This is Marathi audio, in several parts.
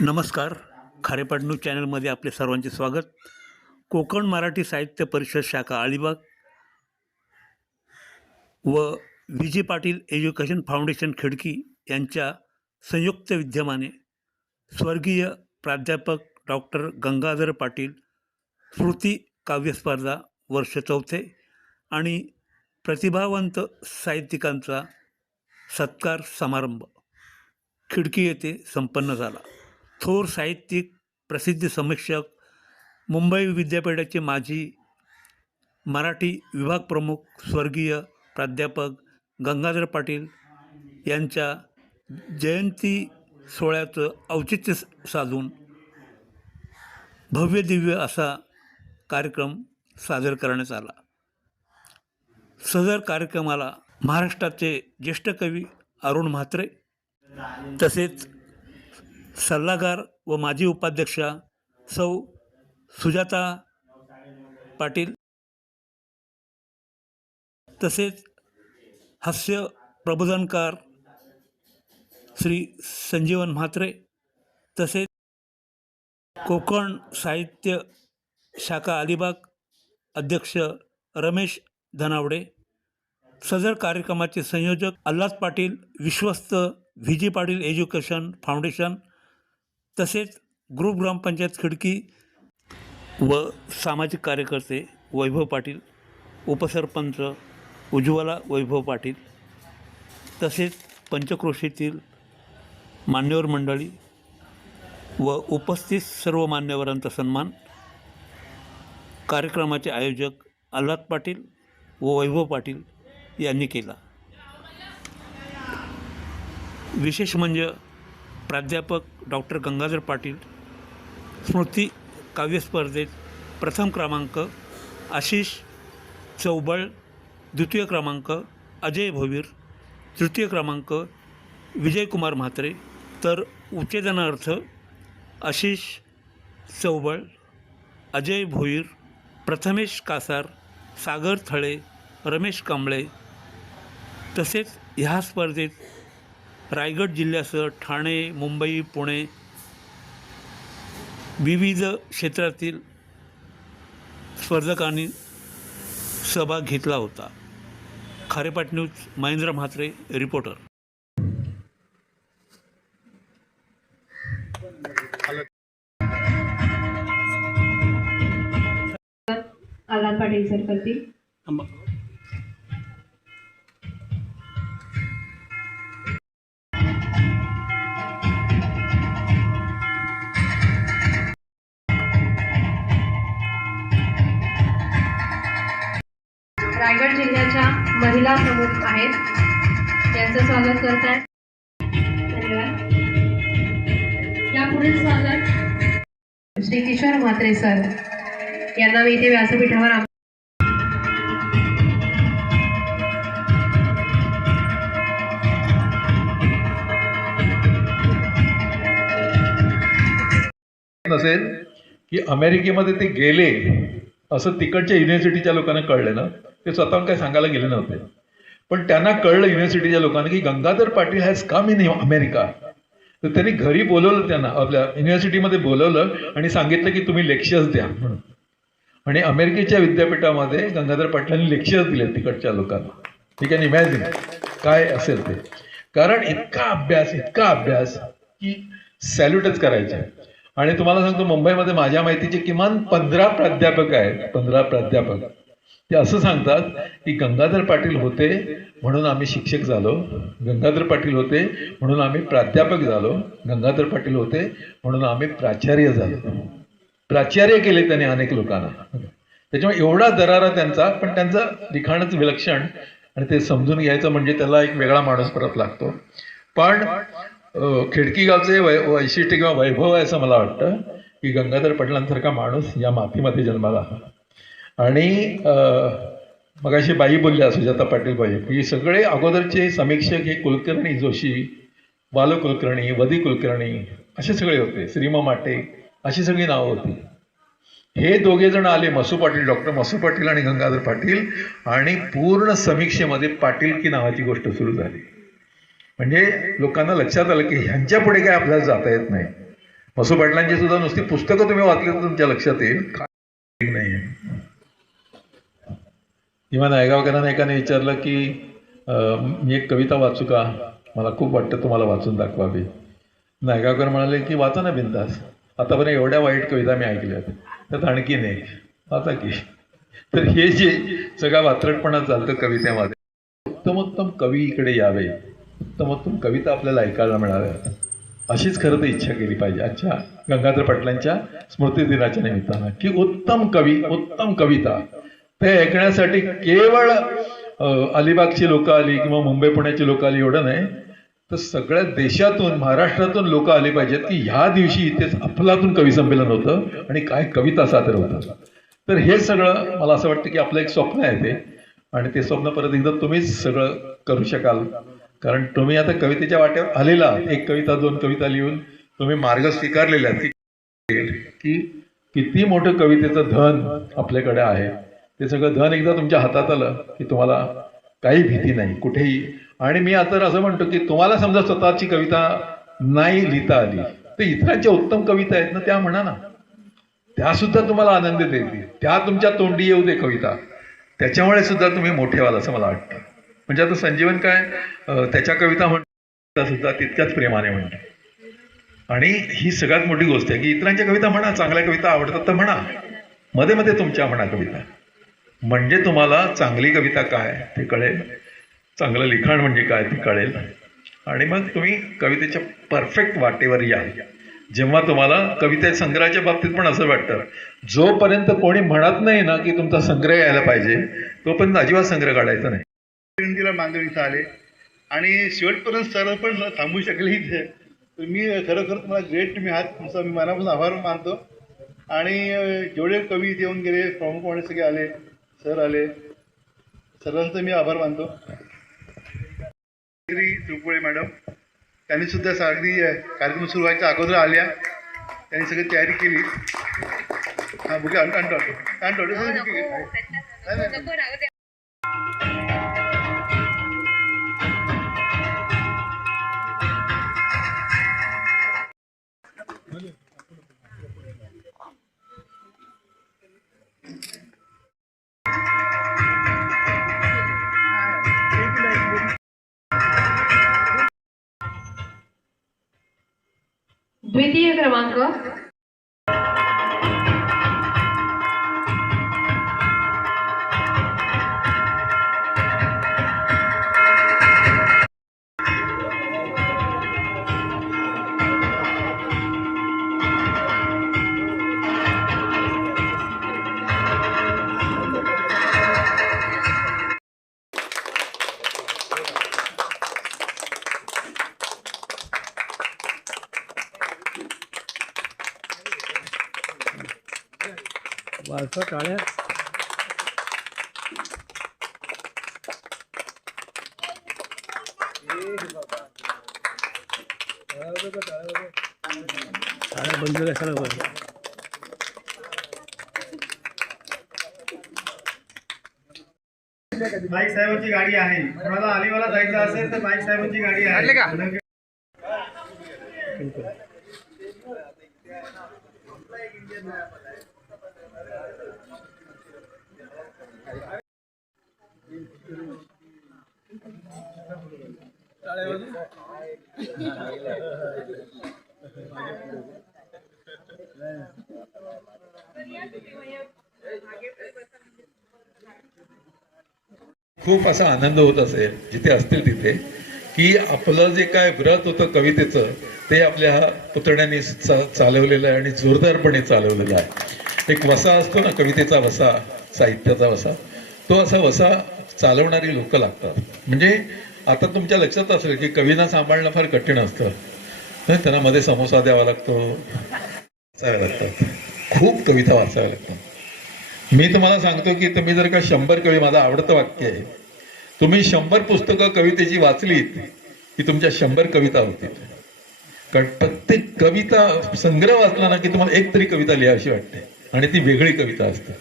नमस्कार. खारेपाट न्यूज चॅनलमध्ये आपले सर्वांचे स्वागत. कोकण मराठी साहित्य परिषद शाखा अलिबाग व विजय पाटील एज्युकेशन फाउंडेशन खिडकी यांच्या संयुक्त विद्यमाने स्वर्गीय प्राध्यापक डॉक्टर गंगाधर पाटील स्मृती काव्यस्पर्धा वर्ष 4 आणि प्रतिभावंत साहित्यिकांचा सत्कार समारंभ खिडकी येथे संपन्न झाला. थोर साहित्यिक, प्रसिद्ध समीक्षक, मुंबई विद्यापीठाचे माजी मराठी विभाग प्रमुख स्वर्गीय प्राध्यापक गंगाधर पाटील यांच्या जयंती सोहळ्याचं औचित्य साधून भव्य दिव्य असा कार्यक्रम सादर करण्यात आला. सदर कार्यक्रमाला महाराष्ट्राचे ज्येष्ठ कवी अरुण म्हात्रे तसेच सल्लागार व माजी उपाध्यक्षा सौ सुजाता पाटील तसेच हास्य प्रबोधनकार श्री संजीवन म्हात्रे तसेच कोकण साहित्य शाखा अलिबाग अध्यक्ष रमेश धनावडे, सदर कार्यक्रमाचे संयोजक अल्लाद पाटील, विश्वस्त विजय पाटील एज्युकेशन फाउंडेशन तसेच ग्रुप ग्रामपंचायत खिडकी व सामाजिक कार्यकर्ते वैभव पाटील, उपसरपंच उज्ज्वला वैभव पाटील तसेच पंचक्रोशीतील मान्यवर मंडळी व उपस्थित सर्व मान्यवरांचा सन्मान कार्यक्रमाचे आयोजक अल्लाद पाटील व वैभव पाटील यांनी केला. विशेष म्हणजे प्राध्यापक डॉक्टर गंगाधर पाटील स्मृती काव्यस्पर्धेत प्रथम क्रमांक आशिष चौबळ, द्वितीय क्रमांक अजय भोवीर, तृतीय क्रमांक विजयकुमार म्हात्रे, तर उच्चेदनार्थ आशिष चौबळ, अजय भोईर, प्रथमेश कासार, सागर थळे, रमेश कांबळे तसेच ह्या स्पर्धेत रायगड जिल्ह्यासह ठाणे, मुंबई, पुणे विविध क्षेत्रातील स्पर्धकांनी सहभाग घेतला होता. Kharepat news Mahendra Mhatre reporter. Allad Patil sir करतील. रायगड जिल्ह्याच्या महिला प्रमुख आहेत, यांचं स्वागत करत आहेत. धन्यवाद. यापुढील स्वागत श्री किशोर म्हात्रे सर यांना मी इथे व्यासपीठावर नसेल की अमेरिकेमध्ये ते गेले असं तिकडच्या युनिव्हर्सिटीच्या लोकांना कळलं ना, ते स्वतःहून काही सांगायला गेले नव्हते, पण त्यांना कळलं युनिव्हर्सिटीच्या लोकांना की Gangadhar Patil has come in America. तर त्यांनी घरी बोलवलं, त्यांना आपल्या युनिव्हर्सिटीमध्ये बोलवलं आणि सांगितलं की तुम्ही लेक्चर्स द्या म्हणून. आणि अमेरिकेच्या विद्यापीठामध्ये गंगाधर पाटलांनी लेक्चर्स दिले तिकडच्या लोकांना. यू कॅन इमॅजिन काय असेल ते, कारण इतका अभ्यास की सॅल्यूटच करायचे. आणि तुम्हाला सांगतो, मुंबईमध्ये माझ्या माहितीचे किमान 15 प्राध्यापक आहेत. 15 प्राध्यापक ते असं सांगतात की गंगाधर पाटील होते म्हणून आम्ही शिक्षक झालो, गंगाधर पाटील होते म्हणून आम्ही प्राध्यापक झालो, गंगाधर पाटील होते म्हणून आम्ही प्राचार्य झालो. प्राचार्य केले त्यांनी अनेक लोकांना. त्याच्यामुळे एवढा दरारा त्यांचा, पण त्यांचं लिखाणच विलक्षण. आणि ते समजून घ्यायचं म्हणजे त्याला एक वेगळा माणूस परत लागतो. पण खिडकी गावचे वैशिष्ट्य किंवा वैभव आहे असं मला वाटतं की गंगाधर पाटलांसारखा माणूस या मातीमध्ये जन्माला. आणि मगाशी बाई बोलल्या, सुजाता पाटील बाई, की सगळे अगोदरचे समीक्षक हे कुलकर्णी जोशी, बालकुलकर्णी, वदी कुलकर्णी असे सगळे होते, श्रीम माटे अशी सगळी नावं होती. हे दोघे जण आले, मसू पाटील, डॉक्टर मसू पाटील आणि गंगाधर पाटील, आणि पूर्ण समीक्षेमध्ये पाटीलकी नावाची गोष्ट सुरू झाली. म्हणजे लोकांना लक्षात आलं की ह्यांच्या पुढे काय आपल्याला जाता येत नाही. वसू पाटलांची सुद्धा नुसती पुस्तकं तुम्ही वाचली तर तुमच्या लक्षात येईल काय नाही. किंवा नायगावकरांना एकाने विचारलं की मी एक कविता वाचू का, मला खूप वाटतं तुम्हाला वाचून दाखवावी. नायगावकर म्हणाले की वाचा ना बिंदास, आतापर्यंत एवढ्या वाईट कविता मी ऐकल्यात, त्यात आणखीन एक वाचा की. तर हे जे सगळा वात्रटपणा चालतं कवितेमध्ये, उत्तमोत्तम कवी इकडे यावे, उत्तमोत्तम कविता आपल्याला ऐकायला मिळाव्या, अशीच खरं तर इच्छा केली पाहिजे आजच्या गंगाधर पाटलांच्या स्मृतिदिनाच्या निमित्तानं. की उत्तम कवी, उत्तम कविता ते ऐकण्यासाठी केवळ अलिबागची लोक आली किंवा मुंबई पुण्याची लोक आली एवढं नाही, तर सगळ्या देशातून, महाराष्ट्रातून लोक आली पाहिजेत की ह्या दिवशी इथेच अफलातून कवी संमेलन होतं आणि काय कविता सादर होतं. तर हे सगळं मला असं वाटतं की आपलं एक स्वप्न आहे ते, आणि ते स्वप्न परत एकदा तुम्हीच सगळं करू शकाल. कारण तुम्ही आता कवितेच्या वाट्यावर आलेला, एक कविता 2 कविता लिहून तुम्ही मार्ग स्वीकारलेला की किती मोठं कवितेचं धन आपल्याकडे आहे. ते सगळं धन एकदा तुमच्या हातात आलं की तुम्हाला काही भीती नाही कुठेही. आणि मी आता असं म्हणतो की तुम्हाला समजा स्वतःची कविता नाही लिहिता आली तर इतरांच्या उत्तम कविता आहेत ना, त्या म्हणा ना, त्या सुद्धा तुम्हाला आनंद देतील, त्या तुमच्या तोंडी येऊ दे कविता, त्याच्यामुळे सुद्धा तुम्ही मोठे व्हाल असं मला वाटतं. म्हणजे आता संजीवन काय त्याच्या कविता म्हणतो सुद्धा तितक्याच प्रेमाने म्हणतो. आणि ही सगळ्यात मोठी गोष्ट आहे की इतरांच्या कविता म्हणा, चांगल्या कविता आवडतात तर म्हणा, मध्ये मध्ये तुमच्या म्हणा कविता, म्हणजे तुम्हाला चांगली कविता काय ते कळेल, चांगलं लिखाण म्हणजे काय ते कळेल, आणि मग तुम्ही कवितेच्या परफेक्ट वाटेवर याल. जेव्हा तुम्हाला कविते संग्रहाच्या बाबतीत पण असं वाटतं, जोपर्यंत कोणी म्हणत नाही ना की तुमचा संग्रह यायला पाहिजे तोपर्यंत अजिबात संग्रह काढायचा नाही. विनंतीला मानधन आले आणि शेवटपर्यंत सर पण थांबू शकले इथे. तर मी खरोखर तुम्हाला ग्रेट, तुम्ही हात तुमचा मी मनापासून आभार मानतो. आणि जेवढे कवी इथे येऊन गेले, प्रमुख सगळे आले, सर आले, सर्वांचा मी आभार मानतो. त्रिपुळे मॅडम त्यांनी सुद्धा अगदी कार्यक्रम सुरू व्हायच्या अगोदर आल्या, त्यांनी सगळी तयारी केली. हां बुके आणतो द्वितीय क्रमांक वाजता टाळ्या. टाळ्या बंद कशाला बरं. नाईक साहेबांची गाडी आहे, कोणाला अलिबागला जायचं असेल तर नाईक साहेबांची गाडी आहे. खूप असा आनंद होत असेल जिथे असतील तिथे की आपलं जे काय व्रत होतं कवितेचं ते आपल्या पुतण्यांनी चालवलेलं आहे आणि जोरदारपणे चालवलेलं आहे. एक वसा असतो ना, कवितेचा वसा, साहित्याचा वसा, तो असा वसा चालवणारी लोक लागतात. म्हणजे आता तुमच्या लक्षात असेल की कवींना सांभाळणं फार कठीण असतं, त्यांना मध्ये समोसा द्यावा लागतो, वाचाव्या लागतात, खूप कविता वाचाव्या लागतात. मी तुम्हाला सांगतो की तुम्ही जर का 100 कवी, माझं आवडतं वाक्य आहे, तुम्ही 100 पुस्तकं कवितेची वाचलीत की तुमच्या 100 कविता होतील. कारण प्रत्येक कविता संग्रह वाचला ना की तुम्हाला एक तरी कविता लिहावीशी वाटते आणि ती वेगळी कविता असते.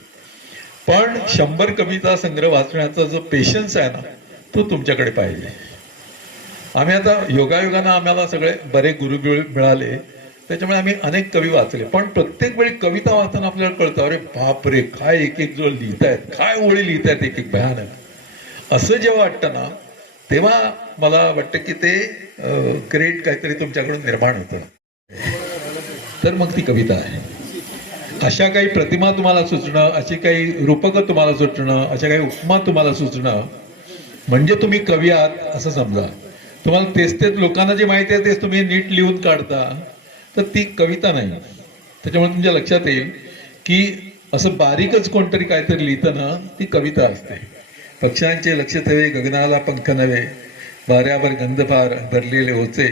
पण 100 कविता संग्रह वाचण्याचा जो पेशन्स आहे ना तो तुमच्याकडे पाहिजे. आम्ही आता योगायोगानं आम्हाला सगळे बरे गुरु मिळाले त्याच्यामुळे आम्ही अनेक कवी वाचले, पण प्रत्येक वेळी कविता वाचताना आपल्याला कळतं, अरे बापरे, काय एक एक जो लिहितायत, काय ओळी लिहितायत एक एक भयानक. असं जेव्हा वाटतं ना, तेव्हा मला वाटतं की ते ग्रेट काहीतरी तुमच्याकडून निर्माण होतं. तर मग ती कविता आहे. अशा काही प्रतिमा तुम्हाला सुचणं, अशी काही रूपकं तुम्हाला सुचणं, अशा काही उपमा तुम्हाला सुचणं म्हणजे तुम्ही कवी आहात असं समजा. तुम्हाला तेच लोकांना जे माहिती आहे तेच तुम्ही नीट लिहून काढता, तर ती कविता नाही. त्याच्यामुळे तुमच्या लक्षात येईल की असं बारीकच कोणतरी काहीतरी लिहितं ना, ती कविता असते. पक्ष्यांचे लक्ष ठेवे, गगनाला पंख नवे, वाऱ्यावर गंध फार भरलेले होते,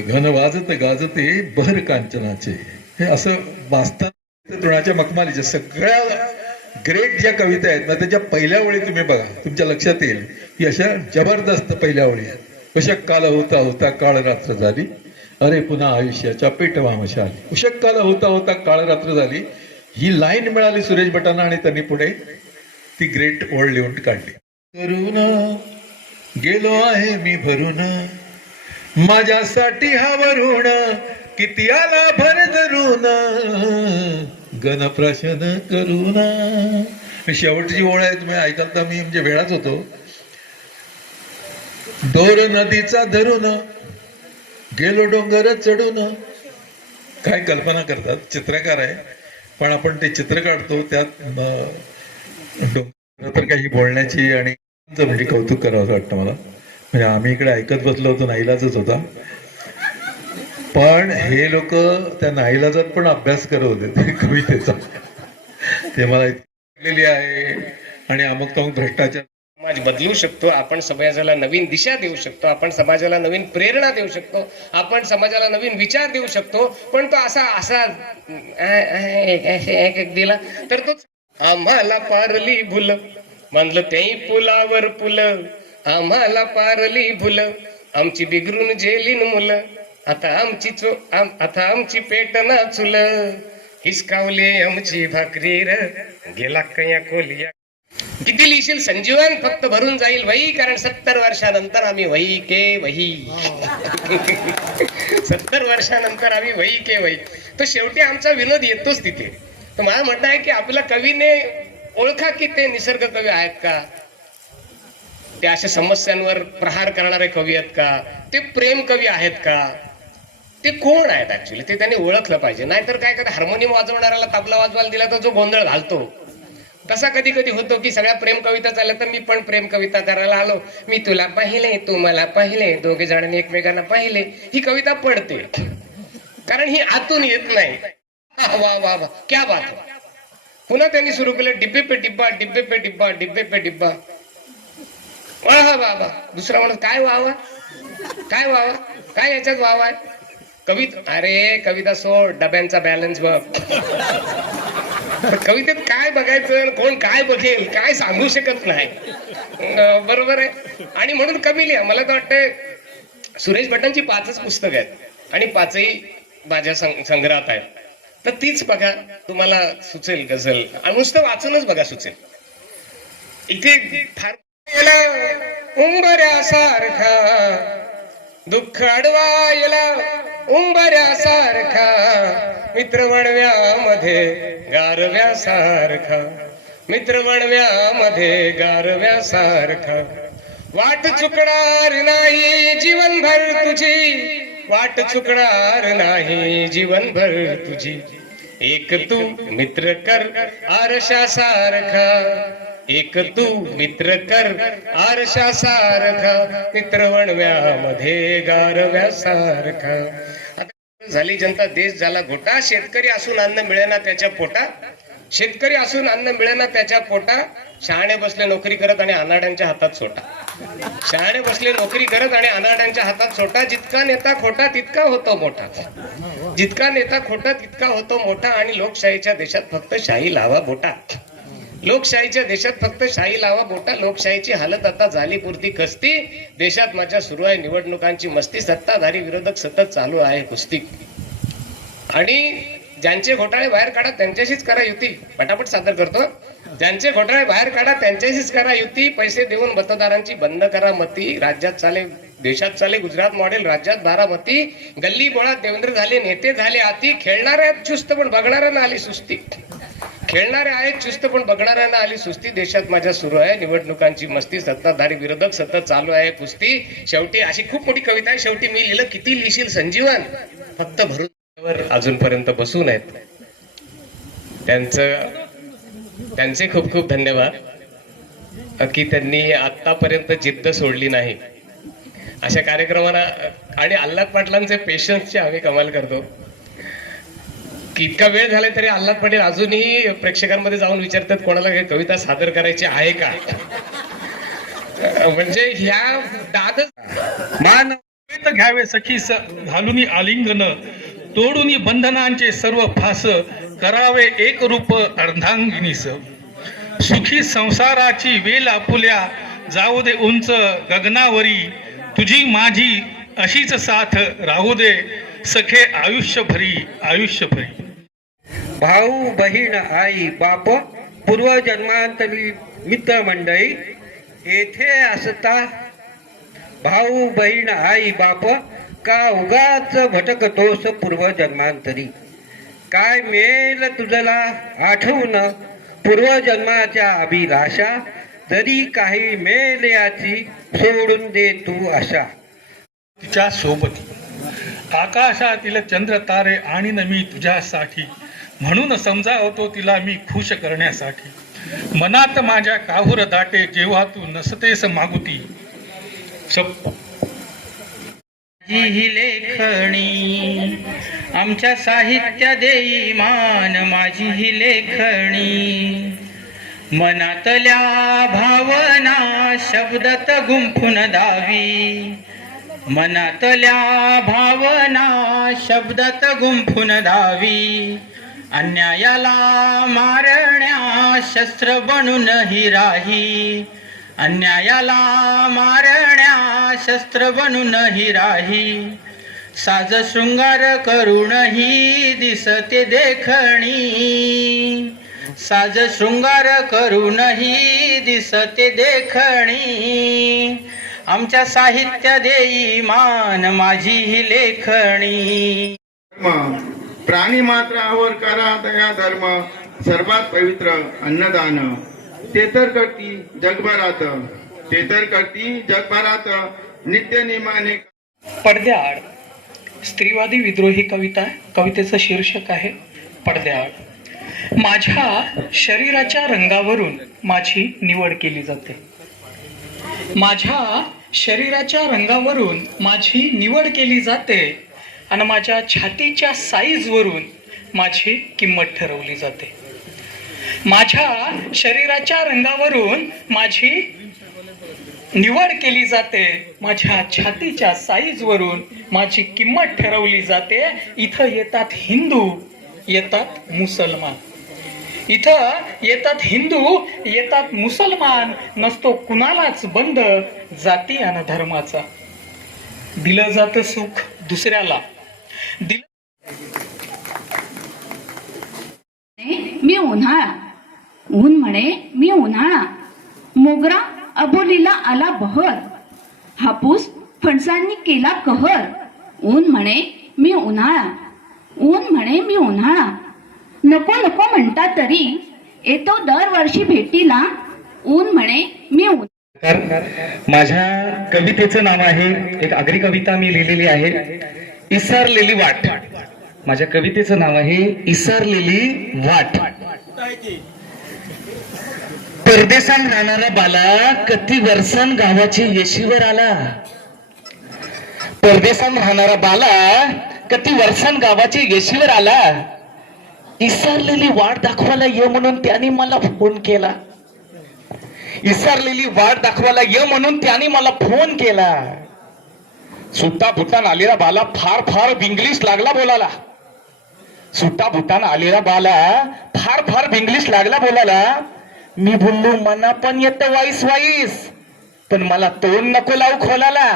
घन वाजत गाजते बहर कांचनाचे. हे असं वाचताना तृणाच्या मखमालीच्या सगळ्या ग्रेट ज्या कविता आहेत ना, त्याच्या पहिल्या ओळी तुम्ही बघा, तुमच्या लक्षात येईल की अशा जबरदस्त पहिल्या ओळी आहेत. उशक काल होता होता काळ रात्र झाली, अरे पुन्हा आयुष्याच्या पेटवामशा आली. उशक काल होता होता काळ रात्र झाली, ही लाईन मिळाली सुरेश भटांना आणि त्यांनी पुढे ती ग्रेट ओळ लिहून काढली. करून गेलो आहे मी भरून, माझ्यासाठी हा वरुण, किती आला भर धरून, गणप्रशन करून. शेवटची ओळ आहे, तुम्ही ऐकाल तर मी म्हणजे वेळाच होतो. दोर नदीचा धरून गेलो डोंगर चढून. काय कल्पना करतात, चित्रकार आहे पण आपण ते चित्र काढतो त्यात डोंगर तर काही बोलण्याची आणि म्हणजे कौतुक करावं असं वाटतं मला. म्हणजे आम्ही इकडे ऐकत बसलो होतो, नाईलाजच होता, पण हे लोक त्या नाईलाजात पण अभ्यास करत होते ते कवितेचा. ते मला ऐकलेली आहे. आणि अमुक तमुक भ्रष्टाचार समाज बदलू शकतो, आपण समाजाला नवीन दिशा देऊ शकतो, आपण समाजाला नवीन प्रेरणा देऊ शकतो, आपण समाजाला नवीन विचार देऊ शकतो. पण तो असा असा एक दिला तर तो आम्हाला पारली भुल, मानलं त्याही पुलावर पुल, आम्हाला पारली भुल, आमची बिघरून जेलीन मुलं, आता आमची पेट ना चुल, हिसकावले आमची भाकरी र, गेला कया कोलिया. किती लिहिशील संजीवन, फक्त भरून जाईल वही, कारण 70 वर्षानंतर आम्ही वही के वही 70 वर्षानंतर आम्ही वही के वही. तर शेवटी आमचा विनोद येतोच तिथे. तर मला म्हणणं आहे की आपल्या कवीने ओळखा की ते निसर्ग कवी आहेत का, ते अशा समस्यांवर प्रहार करणारे कवी आहेत का, ते प्रेम कवी आहेत का, ते कोण आहेत ऍक्च्युली, ते त्यांनी ओळखलं पाहिजे. नाहीतर काय करता, हार्मोनियम वाजवणाऱ्याला तबला वाजवायला दिला तर जो गोंधळ घालतो, तसा कधी कधी होतो की सगळ्या प्रेम कविता चालल्या तर मी पण प्रेम कविता करायला आलो, मी तुला पाहिले तू मला पाहिले, दोघे जणांनी एकमेकांना पाहिले, ही कविता पडते कारण ही आतून येत नाही. वा वा वा क्या बात है. पुन्हा त्यांनी सुरू केलं डिब्बे पे डिब्बा, डिब्बे पे डिब्बा, डिब्बे पे डिब्बा. वा वा वा. दुसरा म्हणत काय वावा, काय वावा, काय याच्यात वावा आहे कविता. अरे कविता सोड, डब्यांचा बॅलन्स बघ. कवितेत काय बघायचं, कोण काय बघेल, काय सांगू शकत नाही. बरोबर आहे. आणि म्हणून कमी लिहा. मला तर वाटतंय सुरेश भटांची 5च पुस्तकं आहेत आणि 5ही माझ्या संग्रहात आहेत. तर तीच बघा, तुम्हाला सुचेल गझल. आणि नुसतं वाचूनच बघा, सुचेल. इथे फार उंबऱ्यासारखा दुःख अडवायला, उंबऱ्यासारखा मित्र वणव्यामध्ये गारव्यासारखा, मित्र वणव्यामध्ये गारव्यासारखा. वाट चुकणार नाही जीवनभर तुझी, वाट चुकणार नाही जीवनभर तुझी. एक तू मित्र कर आरशासारखा, एक तू मित्र कर आरशासारखा, मित्र वणव्यामध्ये गारव्यासारखा. झाली जनता, देश झाला घोटा. शेतकरी असून अन्न मिळेना त्याच्या पोटा, शेतकरी असून अन्न मिळेना त्याच्या पोटा. शहाणे बसले नोकरी करत आणि अनाड्यांच्या हातात सोटा, शहाणे बसले नोकरी करत आणि अनाड्यांच्या हातात सोटा. जितका नेता खोटा तितका होतो मोठा, जितका नेता खोटा तितका होतो मोठा. आणि लोकशाहीच्या देशात फक्त शाही लावा बोटा, लोकशाहीच्या देशात फक्त शाही लावा बोटा. लोकशाहीची हालत आता झाली पुरती खस्ती, देशात माझ्या सुरू आहे निवडणुकांची मस्ती. सत्ताधारी विरोधक सतत चालू आहे कुस्ती. आणि ज्यांचे घोटाळे बाहेर काढा त्यांच्याशीच करा युती. पटापट सादर करतो. ज्यांचे घोटाळे बाहेर काढा त्यांच्याशीच करा युती. पैसे देऊन मतदारांची बंद करा मती. राज्यात चाले देशात चाले गुजरात मॉडेल, राज्यात बारामती, गल्ली बोळात देवेंद्र झाले, नेते झाले अति, खेळणारे आहेत चुस्त पण बघणाऱ्यांना आली सुस्ती. खेळणारे आहेत चुस्त पण बघणाऱ्यांना आली सुस्ती. देशात माझ्या सुरू आहे निवडणुकांची मस्ती, सत्ताधारी विरोधक सतत चालू आहे कुस्ती. शेवटी अशी खूप मोठी कविता आहे. शेवटी मी लिहिलं, किती लिहिशील संजीवन, फक्त भरून अजूनपर्यंत बसून आहेत. त्यांचे खूप खूप धन्यवाद की त्यांनी आतापर्यंत जिद्द सोडली नाही अशा कार्यक्रमाला. आणि आल्हाद पाटलांचे पेशन्सचे आम्ही कमाल करतो की इतका वेळ झाला तरी आल्हाद पाटील अजूनही प्रेक्षकांमध्ये जाऊन विचारतात कोणाला काही कविता सादर करायची आहे का. म्हणजे ह्या मान घ्यावे सखी घालून आलिंगन, तोडून बंधनांचे सर्व फास, करावे एक रूप अर्धांगिनीस. सुखी संसाराची वेल आपुल्या, जाऊ दे उंच गगनावरी, तुझी माझी अशीच साथ राहू दे सखे आयुष्यभरी आयुष्यभरी. भाऊ बहीण आई बाप पूर्वजन्मांतरी मित्रमंडळी येथे असता, भाऊ बहीण आई बाप का उगाच भटकतोस पूर्वजन्मांतरी. काय मिळेल तुझला आठवून पूर्वजन्माच्या अभिलाषा, जरी काही मिळेल याची सोडून दे तू आशा. तिच्या सोबती आकाशातील चंद्र तारे आणीन मी तुझ्यासाठी, म्हणून समजावतो तिला मी खुश करण्यासाठी. मनात माझ्या काहूर दाटे, जेव्हा तू नसतेस मागुती. ही लेखणी आमच्या साहित्य देई मान, माझी ही लेखणी मनातल्या भावना शब्दात गुंफून दावी. मनातल्या भावना शब्दात गुंफून दावी. अन्यायाला मारण्या शस्त्र बनून ही राही. अन्यायाला मारण्या शस्त्र बनून ही राही. साज शृंगार करूनही दिसते देखणी. साज शृंगार करूनही दिसते देखणी. आमच्या साहित्य देई मान, माझी ही लेखणी. प्राणी मात्रावर करा दया धर्म, सर्वात पवित्र अन्नदान. ते तर करती जगभरात, ते तर करती जगभरात नित्य नियमाने. पडद्याआड स्त्रीवादी विद्रोही कविता. कवितेचं शीर्षक आहे पडद्याआड. माझ्या शरीराच्या रंगावरून माझी निवड केली जाते. माझ्या शरीराच्या रंगावरून माझी निवड केली जाते आणि माझ्या छातीच्या साईजवरून माझी किंमत ठरवली जाते. माझ्या शरीराच्या रंगावरून माझी निवड केली जाते. माझ्या छातीच्या साईजवरून माझी किंमत ठरवली जाते. इथं येतात हिंदू, येतात मुसलमान. इथं येतात हिंदू, येतात मुसलमान. नसतो कुणालाच बंद जाती आणि धर्माचा. दिलं जातं सुख दुसऱ्याला. मी उन्हाळा, ऊन म्हणे मी उन्हाळा. मोगरा अबोलीला आला बहर, हापूस फणसांनी केला कहर. ऊन म्हणे मी उन्हाळा, ऊन म्हणे मी उन्हाळा. नको नको म्हणता तरी येतो दरवर्षी भेटीला. ऊन म्हणे मी माझ्या कवितेचं नाव आहे, एक आगरी कविता मी लिहिलेली आहे, इसरलेली वाट. माझ्या कवितेचं नाव आहे इसरलेली वाट. परदेशात राहणारा बाला किती वर्षां गावाची येशीवर आला. परदेशात राहणारा बाला किती वर्षां गावाची येशीवर आला. इसरलेली वाट दाखवायला ये म्हणून त्याने मला फोन केला. इसरलेली वाट दाखवायला ये म्हणून त्याने मला फोन केला. सुट्टा भूटान आलेला बाला फार फार बिंग्लिश लागला बोलायला. सुट्टा भूटान आलेला बाला फार फार बिंग्लिश लागला बोलायला. मी बोललो मना पण येतं वाईस वाईस, पण मला तोंड नको लावू खोलाला.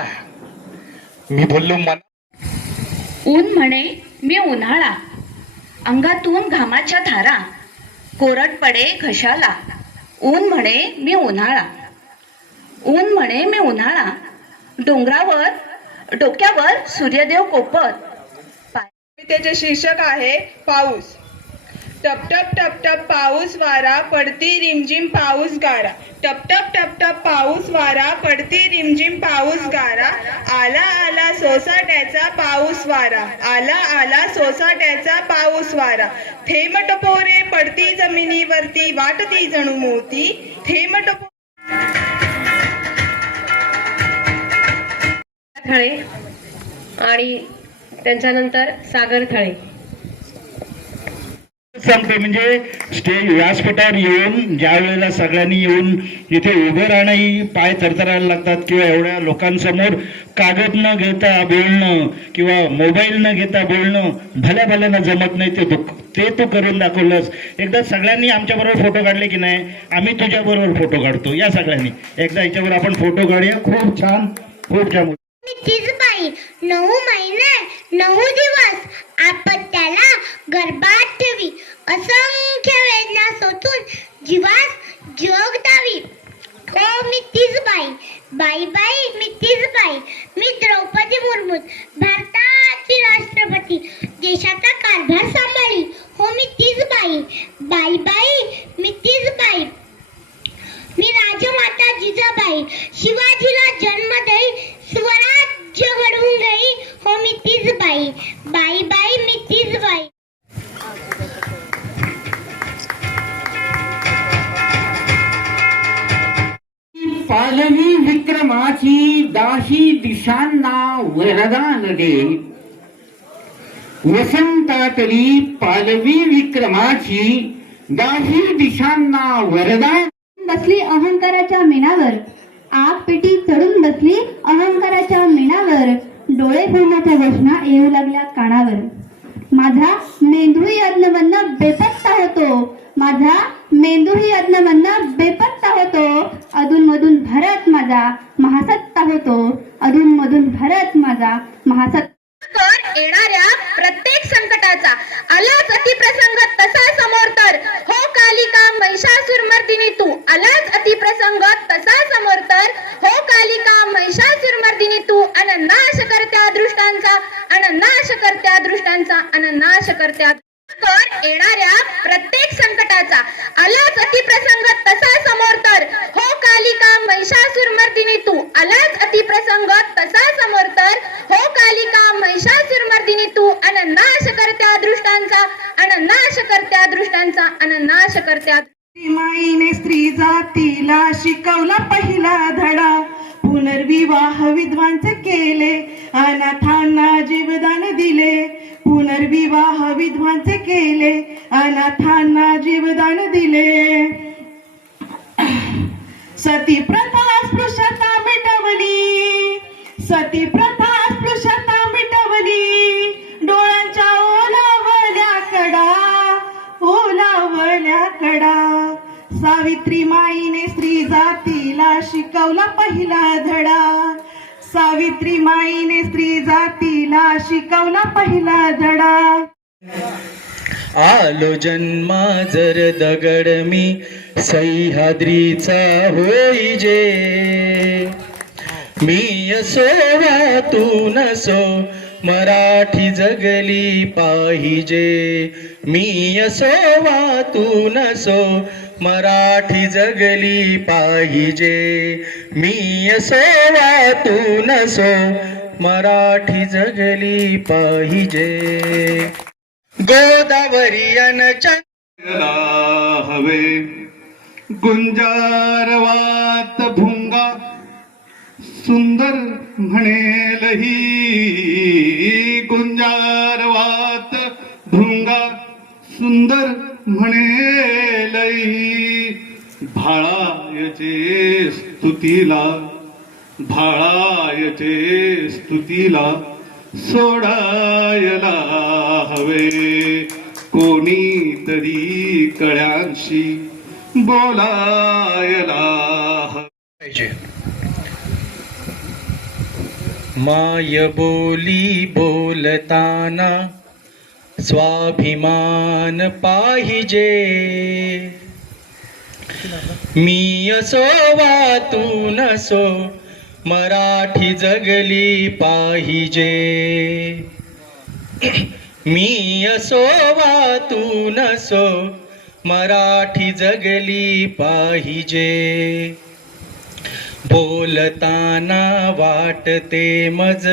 मी बोललो ऊन म्हणे मी उन्हाळा. अंगातून घामाच्या धारा कोरड पडे घशाला. ऊन म्हणे मी उन्हाळा, ऊन म्हणे मी उन्हाळा. डोंगरावर डोक्यावर सूर्यदेव कोपत. त्याचे शीर्षक आहे पाऊस. टप टप टप टप पाऊस वारा पडती रिमझिम पाऊस गारा. टप टप टप टप पाऊस वारा पडती रिमझिम पाऊस गारा. आला आला सोसाट्याचा पाऊस वारा. आला आला सोसाट्याचा पाऊस वारा. थेंब टपोरे पडती जमिनीवरती वाटती जणू मोती. थेंब थळे आणि त्यांच्यानंतर सागर थळे. सांगते म्हणजे स्टेज व्यासपीठावर येऊन ज्या वेळेला सगळ्यांनी येऊन इथे उभं राहणंही पाय थरथरायला लागतात किंवा एवढ्या लोकांसमोर कागद न घेता बोलणं किंवा मोबाईल न घेता बोलणं भल्या भल्यानं जमत नाही. ते तू करून दाखवलंस. एकदा सगळ्यांनी आमच्याबरोबर फोटो काढले की नाही, आम्ही तुझ्याबरोबर फोटो काढतो. या सगळ्यांनी एकदा याच्यावर आपण फोटो काढूया. खूप छान खूप छान. बाई 9 महिने 9 दिवस आपण त्याला गर्भात ठेवी. असंख्य वेदना सोसून जीवास जग दावी. ओ मी तीच बाई, बाई बाई मी तीच बाई. मी द्रौपदी मुर्मू, भारताची राष्ट्रपती, देशाचा कारभार सांभाळी. हो मी तीच बाई, बाई बाई मी तीच बाई. मी राजमाता जिजाबाई, शिवाजीला जन्म देई, स्वराज्य घडवून गई. हो मी तीच बाई, बाई बाई मी तीच बाई. पालवी विक्रमाची दाही दिशांना वरदान दे. वसंतातली पालवी विक्रमाची दाही दिशांना वरदान. बसली अहंकाराच्या मीनावर, आग पेटी चढून बसली अहंकाराच्या मीनावर. डोळे फोडण्याच्या घोषणा येऊ लागल्या कानावर. माझा मेंदूही अज्ञमधनं बेपत्ता होतो. माझा मेंदूही अज्ञमधनं बेपत्ता होतो. अधूनमधून भरत माझा महासत्ता होतो. अधूनमधून भरत माझा महासत्ता. येणाऱ्या प्रत्येक संकटाचा आलाच अतिप्रसंग तसा समोर तर. हो कालिका महिषासुरमर्दिनी तू आलाच अतिप्रसंग तसा समोर तर. हो कालिका महिषासुरमर्दिनी तू अननाश करत्या दृष्टांचा, अननाश करत्या दृष्टांचा, अननाश करत्या. येणाऱ्या प्रत्येक संकटाचा आलाच अतिप्रसंग तसा समोर तर. हो कालिका महिषासुरमर्दिनी तू आलाच अतिप्रसंग तसा समोर तर. हो कालिका महिषासुरमर्दिनी तू अननाश करत्या दृष्टांचा, अननाश करत्या दृष्टांचा, अननाश करत्या. माईने स्त्री जातीला शिकवला पहिला धडा. पुनर्विवाह विद्वांचे केले, अनाथांना जीवदान दिले. पुनर्विवाह विद्वांचे केले, अनाथांना जीवदान दिले. सती प्रथा स्पृश्यता मिटवली, सती प्रथा स्पृश्यता मिटवली. डोळ्यांच्या ओलावल्या कडा, ओलावल्या कडा. सावित्री माईने स्त्री जातीला शिकवला पहिला धडा. सावित्री माईने स्त्री जातीला शिकवला पहिला धडा. आलो जन्मा जर दगड मी सह्याद्रीचा होई जे. मी असो वा तू नसो मराठी जगली पाहिजे. मी असो वा तू नसो मराठी जगली पाहिजे. मी असो वा तू नसो मराठी जगली पाहिजे. गोदावरी अनचंद्र हवे गुंजारवात भुंगा सुंदर म्हणेल ही. गुंजारवात भुंगा सुंदर म्हणेल ही. भाळायचे स्तुतीला, भाळायचे स्तुतीला सोडायला हवे. कोणीतरी कळ्यांशी बोलायला हवे. माय बोली बोलताना स्वाभिमान पाहिजे. मी असो वा तू नसो मराठी जगली पाहिजे. मी असो वा तू नसो मराठी जगली पाहिजे. बोलताना वाटते मज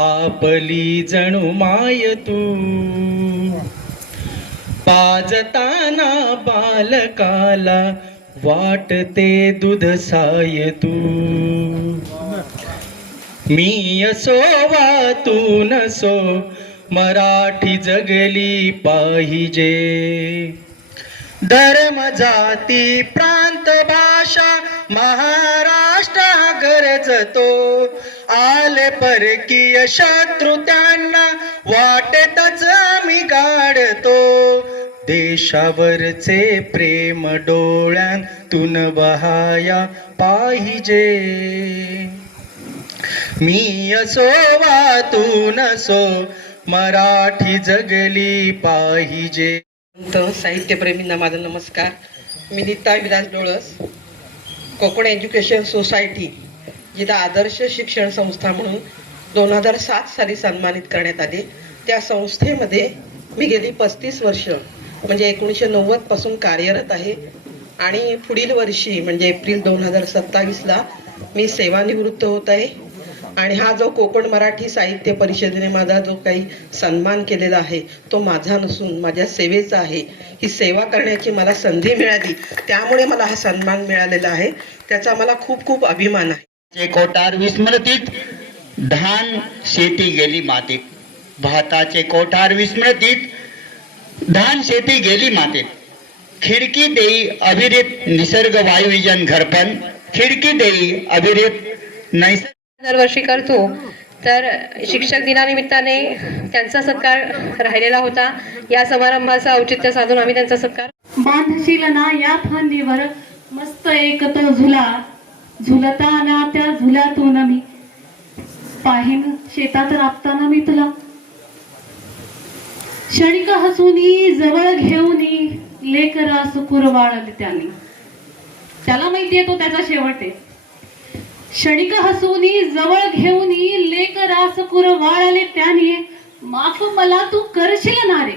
आपली जणू माय तू. पाजताना बालकाला वाटते दूध साय तू. मी असो वा तू नसो मराठी जगली पाहिजे. धर्म जाती प्रांत भाषा महाराष्ट्र गरजतो. आले परकीय शत्रू त्यांना वाटेतच आम्ही गाडतो. देशावरचे प्रेम डोळ्यांतून बहाया पाहिजे. मी असो वा तू नसो मराठी जगली पाहिजे. साहित्यप्रेमींना माझा नमस्कार. मी नीता विलास डोळस, कोकण एज्युकेशन सोसायटी जिथं आदर्श शिक्षण संस्था म्हणून 2007 साली सन्मानित करण्यात आले. त्या संस्थेमध्ये मी गेली 35 वर्ष म्हणजे 1990 पासून कार्यरत आहे. आणि पुढील वर्षी म्हणजे एप्रिल 2027ला मी सेवानिवृत्त होत आहे. आणि हा जो कोकण मराठी साहित्य परिषदेने माझा जो काही सन्मान केलेला आहे तो माझा नसून माझ्या सेवेचा आहे. ही सेवा करण्याची मला संधी मिळाली त्यामुळे मला हा सन्मान मिळालेला आहे. त्याचा मला खूप खूप अभिमान आहे. कोठार विस्मृतीत धान शेती गेली मातीत. भाताचे कोठार विस्मृतीत धान शेती गेली मातीत. खिडकी देई अविरत निसर्ग वायुविजन घरपण. खिडकी देई अविरत नैसर्ग दरवर्षी करतो. तर शिक्षक दिनानिमित्ताने त्यांचा सत्कार राहिलेला होता. या समारंभाचं औचित्य साधून आम्ही त्यांचा सत्कार. बांधशील ना या फांदीवर मस्त एक तो झुला. झुलताना त्या झुल्यातून मी पाहिन शेतात राबताना मी तुला. क्षणिक हसूनी जवळ घेऊनी लेकरा सुकुर वाळले त्यांनी. त्याला माहितीये तो त्याचा शेवट आहे. क्षणिक हसूनी जवळ घेऊनी लेकरा सुकुर वाळले त्याने. माफ मला तू करशील ना रे,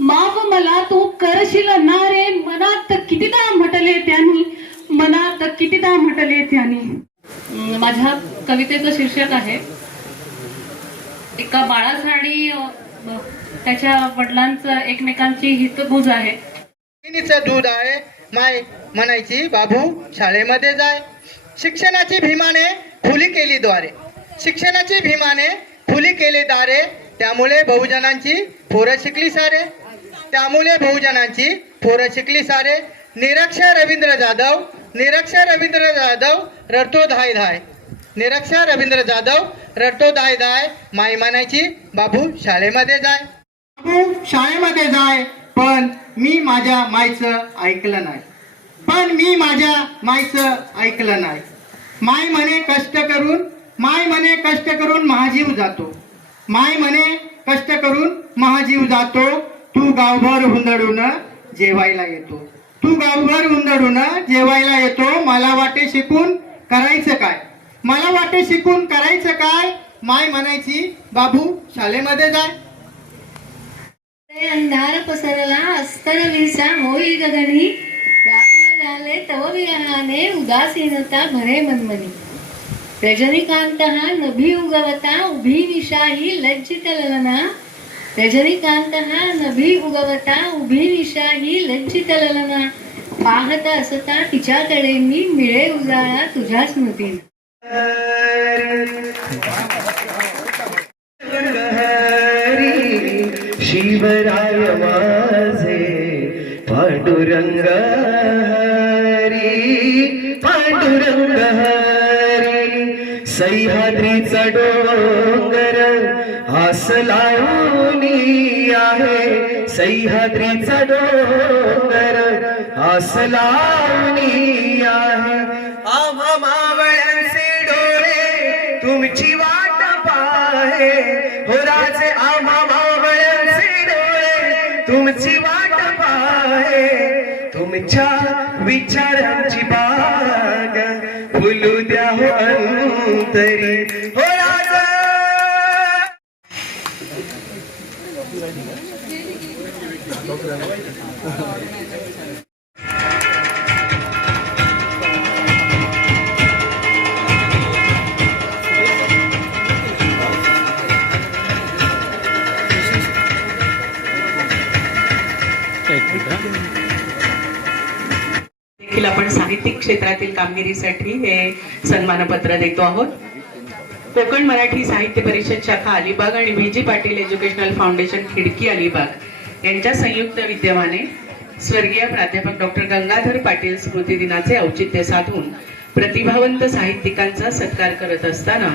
माफ मला तू करशील ना रे. मनात कितीदा म्हटले त्यांनी, मनात कितीदा म्हटले त्यांनी. माझ्या कवितेचं शीर्षक आहे एका बाळाचं आणि त्याच्या वडिलांचं एकमेकांची हितगुज आहे. दूध आहे माय म्हणायची बाबू शाळेमध्ये जाय. शिक्षणाची भीमाने खुली केली द्वारे. शिक्षणाची भीमाने खुली केली दारे. त्यामुळे बहुजनांची पोरं शिकली सारे. त्यामुळे बहुजनांची पोरं शिकली सारे. निरक्षर रवींद्र जाधव, निरक्षर रवींद्र जाधव रडतो धाय धाय. निरक्षर रवींद्र जाधव रडतो धाय धाय. माई म्हणायची बाबू शाळेमध्ये जाय. बाबू शाळेमध्ये जाय. पण मी माझ्या माईचं ऐकलं नाही. पण मी माझ्या माईचं ऐकलं नाही. माय म्हणे कष्ट करून, माय म्हणे कष्ट करून महाजीव जातो. माय म्हणे कष्ट करून महाजीव जातो. तू गावभर हुंदडून जेवायला येतो. तू गावभर हुंदडून जेवायला येतो. मला वाटे शिकून करायचं काय, मला वाटे शिकून करायचं काय. माय म्हणायची बाबू शाळेमध्ये जाय. अंधार पसरला अस्तर विसा होई गगनी. व्याकुळ झाले तव विरहाने उदासीनता भरे मनमनी. रजनीकांत हा नभी उगवता उभी निशाही लज्जित ललना. रजनीकांत हा नभी उगवता उभी निशाही लज्जित ललना. पाहत असता तिच्याकडे मी मिळे उजाळा तुझ्या स्मृतीने. शिवराय माझे पांडुरंग हरी. पांडुरंग हरी. सह्याद्रीचा डोंगर आस लावणी आहे. सह्याद्रीचा डोंगर आस लावणी आहे. आम्हा मावळ्यांचे डोळे तुमची वाट पाहे. हो राजे आम्हा मावळ्यांचे डोळे तुमची वाट पाहे. तुमच्या विचारांची बाग फुलू द्या हो कोणतरी हो राजा. देखील आपण साहित्यिक क्षेत्रातील कामगिरीसाठी हे सन्मानपत्र देतो आहोत. कोकण मराठी साहित्य परिषद शाखा अलिबाग आणि व्ही.जी. पाटील एज्युकेशनल फाउंडेशन खिडकी अलिबाग यांच्या संयुक्त विद्यमाने स्वर्गीय प्राध्यापक डॉक्टर गंगाधर पाटील स्मृती दिनाचे औचित्य साधून प्रतिभावंत साहित्यिकांचा सत्कार करत असताना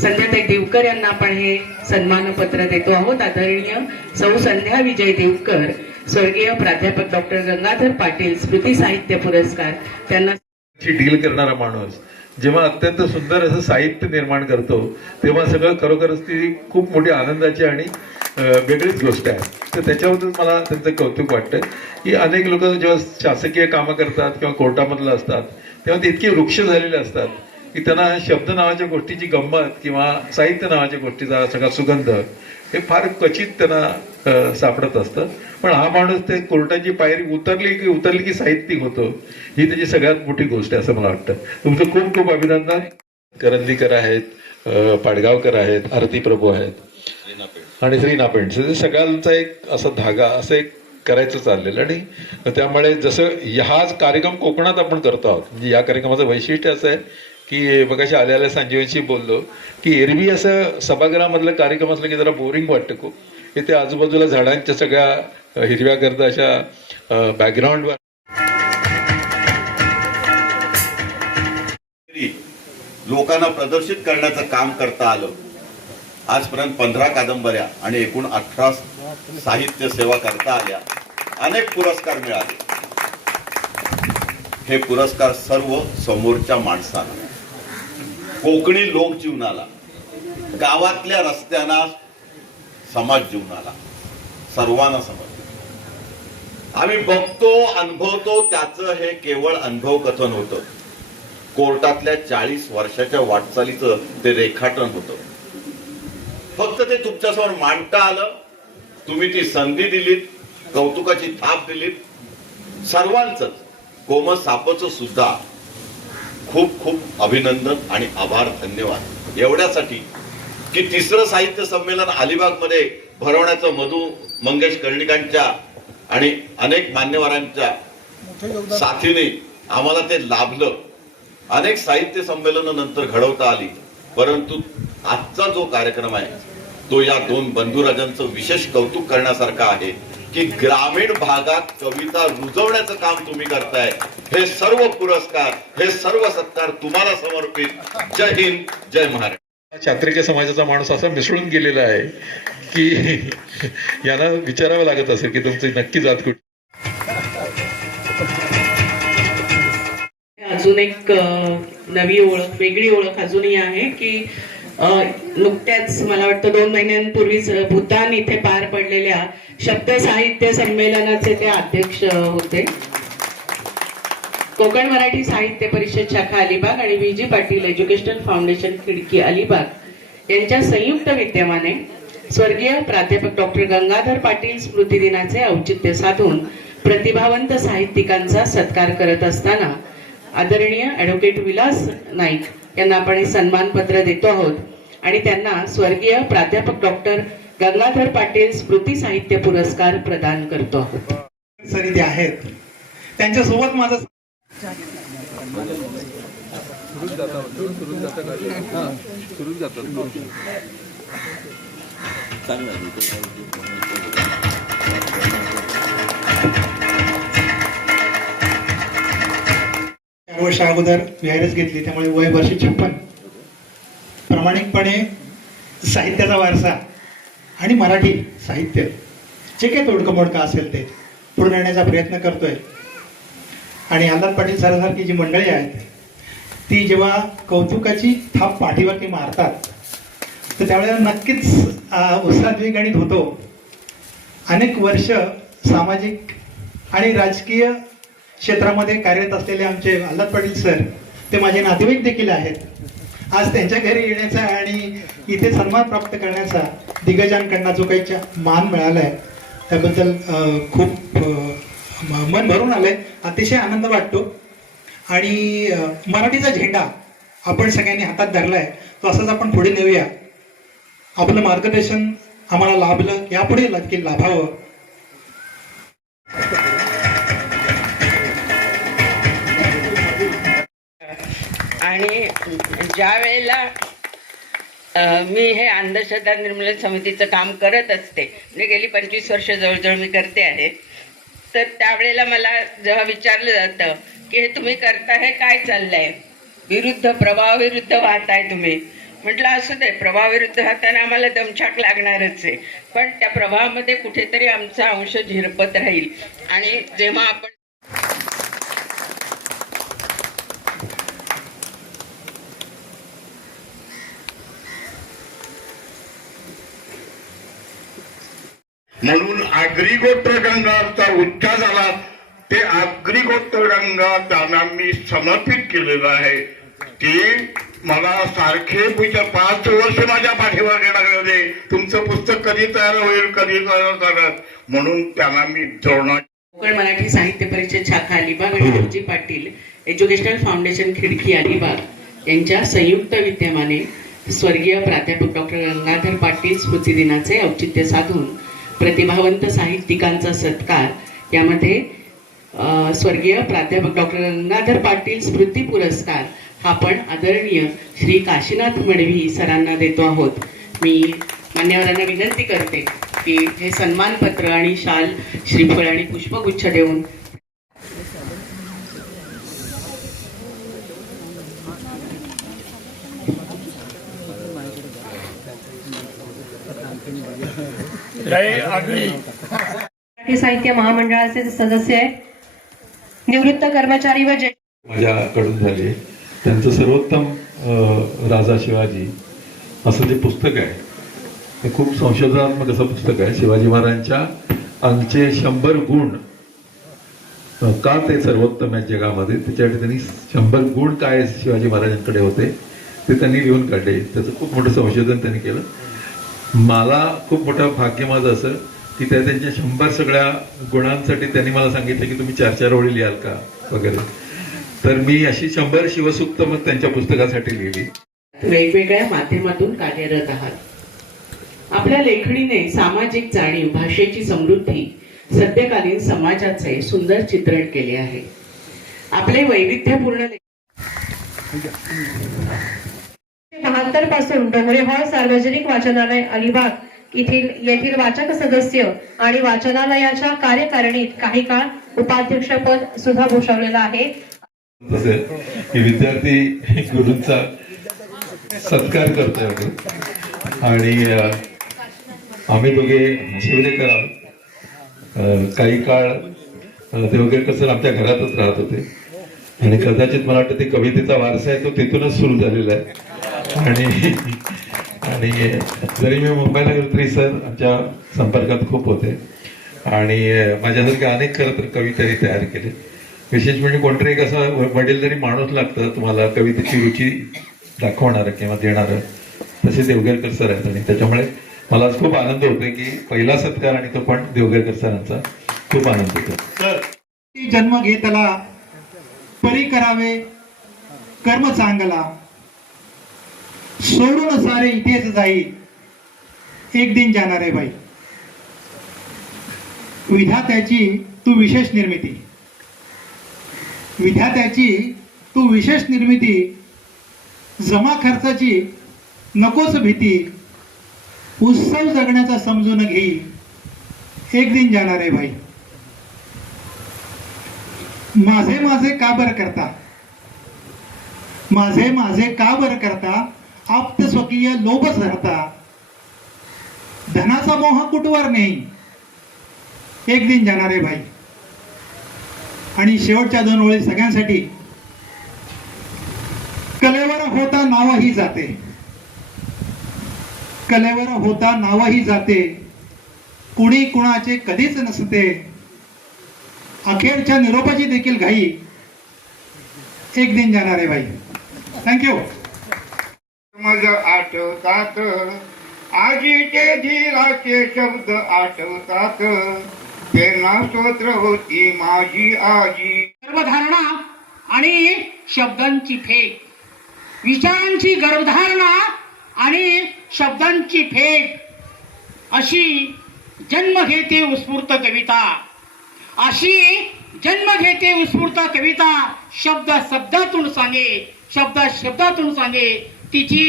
संध्याताई देवकर यांना आपण हे सन्मानपत्र देतो आहोत. आदरणीय सौ संध्या विजय देवकर स्वर्गीय प्राध्यापक डॉक्टर गंगाधर पाटील स्मृती साहित्य पुरस्कार त्यांना. डील करणारा माणूस जेव्हा अत्यंत सुंदर असं साहित्य निर्माण करतो तेव्हा सगळं खरोखरच ती खूप मोठी आनंदाची आणि वेगळीच गोष्ट आहे. तर त्याच्याबद्दल मला त्यांचं कौतुक वाटतं की अनेक लोक जेव्हा शासकीय कामं करतात किंवा कोर्टामधलं असतात तेव्हा ते इतके वृक्ष झालेले असतात की त्यांना शब्द नावाच्या गोष्टीची गंमत किंवा साहित्य नावाच्या गोष्टीचा सगळा सुगंध हे फार क्वचित त्यांना सापडत असतं. पण हा माणूस ते कोर्टाची पायरी उतरली की साहित्यिक होतो, ही त्याची सगळ्यात मोठी गोष्ट आहे असं मला वाटतं. तुमचं खूप खूप अभिनंदन. करंदीकर आहेत, पाडगावकर आहेत, आरती प्रभू आहेत आणि श्रीना पेंट, सगळ्यांचा एक असा धागा असं एक करायचं चाललेलं. आणि त्यामुळे जसं हाच कार्यक्रम कोकणात आपण करतो आहोत, म्हणजे या कार्यक्रमाचं वैशिष्ट्य असं आहे की मगाशी आल्या संजीवनशी बोललो की एरवी असं सभागृहामधलं कार्यक्रम असलं की जरा बोरिंग वाटतं खूप. इथे आजूबाजूला झाडांच्या सगळ्या हिरव्यागर्द अशा बॅकग्राऊंडवर लोकांना प्रदर्शित करण्याचं काम करता आलं. आजपर्यंत 15 कादंबऱ्या आणि एकूण 18 साहित्य सेवा करता आल्या. अनेक पुरस्कार मिळाले. हे पुरस्कार सर्व समोरच्या माणसाला, कोकणी लोक जीवनाला, गावातल्या रस्त्यांना, समाज जीवनाला, सर्वांना समजतं. आम्ही बघतो, अनुभवतो, त्याचं हे केवळ अनुभव कथन होतं. कोर्टातल्या 40 वर्षाच्या वाटचालीचं ते रेखाटन होतं. फक्त ते तुमच्यासमोर मांडता आलं, तुम्ही ती संधी दिलीत, कौतुकाची थाप दिलीत. सर्वांचंच, कोमल सापचं सुद्धा खूप खूप अभिनंदन आणि आभार, धन्यवाद. एवढ्यासाठी की 3रं साहित्य संमेलन अलिबागमध्ये भरवण्याचं मधु मंगेश कर्णिकांच्या आणि अनेक मान्यवरांच्या साथीने आम्हाला ते लाभलं. अनेक साहित्य संमेलन नंतर घडवता आली, परंतु आजचा जो कार्यक्रम आहे तो या 2 बंधुराजांचं विशेष कौतुक करण्यासारखं आहे की ग्रामीण भागात कविता रुजवण्याचं काम तुम्ही करताय. हे सर्व पुरस्कार, हे सर्व सत्कार तुम्हाला समर्पित. जय हिंद, जय महाराष्ट्र. चात्रिक समाजाचा माणूस असा मिसळून गेलेला आहे की यांना विचारावं लागत असेल की तुमची नक्की जात कुठे. अजून एक नवी ओळख, वेगळी ओळख अजूनही आहे की नुकत्याच मला वाटतं 2 महिन्यांपूर्वीच भूतान इथे पार पडलेल्या शब्द साहित्य संमेलनाचे ते अध्यक्ष होते. कोकण मराठी साहित्य परिषद शाखा अलिबाग आणि व्ही.जी. पाटील एज्युकेशनल फाउंडेशन खिडकी अलिबाग यांच्या संयुक्त विद्यमाने स्वर्गीय प्राध्यापक डॉक्टर गंगाधर पाटील स्मृती दिनाचे औचित्य साधून प्रतिभावंत साहित्यिकांचा सत्कार करत असताना आदरणीय ॲडव्होकेट विलास नाईक यांना आपण हे सन्मानपत्र देतो आहोत आणि त्यांना स्वर्गीय प्राध्यापक डॉक्टर गंगाधर पाटील स्मृती साहित्य पुरस्कार प्रदान करतो आहोत. सर ते आहेत, त्यांच्यासोबत माझं वर्ष अगोदर व्हायरस घेतली, त्यामुळे वय वर्ष 56. प्रामाणिकपणे साहित्याचा वारसा आणि मराठी साहित्य जे काही तोडकं मोडकं असेल ते पुढे नेण्याचा प्रयत्न करतोय. आणि आल्हाद पाटील सरांसारखी जी मंडळी आहेत ती जेव्हा कौतुकाची थाप पाठीवरती मारतात तर त्यावेळेला नक्कीच उत्साहद्विगणित होतो. अनेक वर्ष सामाजिक आणि राजकीय क्षेत्रामध्ये कार्यरत असलेले आमचे आल्हाद पाटील सर, ते माझे नातेवाईक देखील आहेत. आज त्यांच्या घरी येण्याचा आणि इथे सन्मान प्राप्त करण्याचा दिग्गजांकडनं जो काही मान मिळाला आहे त्याबद्दल खूप मन भरून आलंय, अतिशय आनंद वाटतो. आणि मराठीचा झेंडा आपण सगळ्यांनी हातात धरलाय, तो असाच आपण पुढे नेऊया. आपलं मार्गदर्शन आम्हाला लाभलं, यापुढे देखील लाभावं. आणि ज्या वेळेला मी हे अंधश्रद्धा निर्मूलन समितीचं काम करत असते, म्हणजे गेली 25 वर्ष जवळजवळ मी करते आहे, तर त्यावेळेला मला जेव्हा विचारलं जातं की हे तुम्ही करताय काय चाललंय, विरुद्ध प्रवाहाविरुद्ध वाहताय तुम्ही. म्हटलं असू दे, प्रवाहाविरुद्ध वाहताना आम्हाला दमछाक लागणारच आहे, पण त्या प्रवाहामध्ये कुठेतरी आमचा अंश झिरपत राहील. आणि जेव्हा आपण म्हणून आग्रिगोत्र गंगाचा उच्चार झाला. ते आग्रिगोत्र गंगा त्यांना मी समर्पित केलेलं आहे. ते मला सारखे 5 वर्ष माझ्या पाठीमागे लागले, तुमचं पुस्तक कधी तयार होईल, कधी तयार करत, म्हणून त्यांना मी धोरण. कोकण मराठी साहित्य परिषद शाखा अलिबाग आणि रावजी पाटील एज्युकेशनल फाउंडेशन खिडकी अलिबाग यांच्या संयुक्त विद्यमाने स्वर्गीय प्राध्यापक डॉक्टर गंगाधर पाटील स्मृती दिनाचे औचित्य साधून प्रतिभावंत साहित्यिकांचा सत्कार, यामध्ये स्वर्गीय प्राध्यापक डॉक्टर गंगाधर पाटील स्मृती पुरस्कार हा पण आदरणीय श्री काशीनाथ मडवी सरांना देतो आहोत. मी मान्यवरांना विनंती करते की हे सन्मानपत्र आणि शाल, श्रीफळ आणि पुष्पगुच्छ देऊन मराठी साहित्य महामंडळाचे सदस्य आहे, निवृत्त कर्मचारी व माझ्याकडून झाले. त्यांचं सर्वोत्तम राजा शिवाजी असं जे पुस्तक आहे ते खूप संशोधनात्मक असं पुस्तक आहे. शिवाजी महाराजांच्या अंगचे 100 गुण का ते सर्वोत्तम आहे जगामध्ये, त्याच्यासाठी त्यांनी 100 गुण काय शिवाजी महाराजांकडे होते ते त्यांनी लिहून काढले. त्याचं खूप मोठं संशोधन त्यांनी केलं. मला खूप मोठं भाग्य माझं असं की त्यांच्या 100 सगळ्या गुणांसाठी त्यांनी मला सांगितलं की तुम्ही 4-4 ओळी लिहाल का वगैरे. तर मी अशी 100 शिवसूक्त मग त्यांच्या पुस्तकासाठी लिहिली. वेगवेगळ्या माध्यमातून कार्यरत आहात. आपल्या लेखणीने सामाजिक जाणीव, भाषेची समृद्धी, सद्यकालीन समाजाचे सुंदर चित्रण केले आहे. आपले वैविध्यपूर्ण 72 पासून डोंगरे हॉल सार्वजनिक वाचनालय अलिबाग येथील वाचक सदस्य आणि वाचनालयाच्या कार्यकारिणीत काही काळ उपाध्यक्षपद सुद्धा भूषवलेलं आहे. तसे की विद्यार्थी गुरूंचा सत्कार करतोय आणि आम्ही दोघे शिवरेकर आहोत. काही काळ देवगेकर सर आमच्या घरातच राहत होते आणि कदाचित मला वाटतं ते कवितेचा वारसा आहे तो तिथूनच सुरू झालेला आहे. आणि जरी मी मुंबईला गेलो तरी सर आमच्या संपर्कात खूप होते आणि माझ्यासारखे अनेक खरं तर कवी त्यांनी तयार केले. विशेष म्हणजे कोणतरी एक असं वडीलधारी माणूस लागतं तुम्हाला कवितेची रुची दाखवणारं किंवा देणारं, तसे देवगेकर सर आहेत. आणि त्याच्यामुळे मला खूप आनंद होतो की पहिला सत्कार आणि तो पण देवगेकर सरांचा खूप आनंद होतो. जन्म घेतला परी करावे कर्म चांगला, सोडून सारे इथेच जाई एक दिन जाणार आहे बाई. विधात्याची तू विशेष निर्मिती, विधात्याची तू विशेष निर्मिती, जमा खर्चाची नकोस भीती, उत्सव जगण्याचा समजून घेई एक दिन जाणार आहे बाई. माझे माझे का बर करता, माझे माझे का बर करता, आप्त स्वकीय लोभच धरता, धनाचा मोह कुठवर नाही एक दिन जाणार आहे भाई. आणि शेवटच्या 2 ओळी सगळ्यांसाठी. कलेवर होता नावही जाते, कलेवर होता नावही जाते, कुणी कुणाचे कधीच नसते, अखेरच्या निरोपाची देखील घाई एक दिन जाणार आहे भाई. थँक्यू. मज आठवतात, आजीचे धीराचे शब्द आठवतात, प्रेरणा स्तोत्र होती माझी आजी. गर्भधारणा आणि शब्दांची फेक, विचारांची गर्भधारणा आणि शब्दांची फेक, अशी जन्म घेते उत्स्फूर्त कविता, अशी जन्म घेते उत्स्फूर्त कविता. शब्द शब्दातून सांगे, शब्द शब्दातून सांगे तिची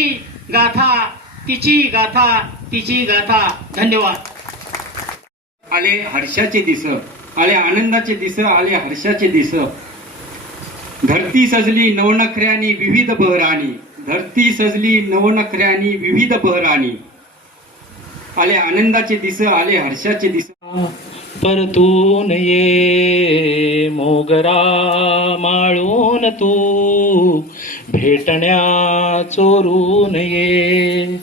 गाथा, तिची गाथा, तिची गाथा. धन्यवाद. आले हर्षाचे दिस, आले आनंदाचे दिस, आले हर्षाचे दिस. धरती सजली नवनखऱ्यानी विविध बहरानी, धरती सजली नवनखऱ्यानी विविध बहरानी. आले आनंदाचे दिस, आले हर्षाचे दिस. परतून ये मोगरा माळून तू, भेटण्या चोरून ये.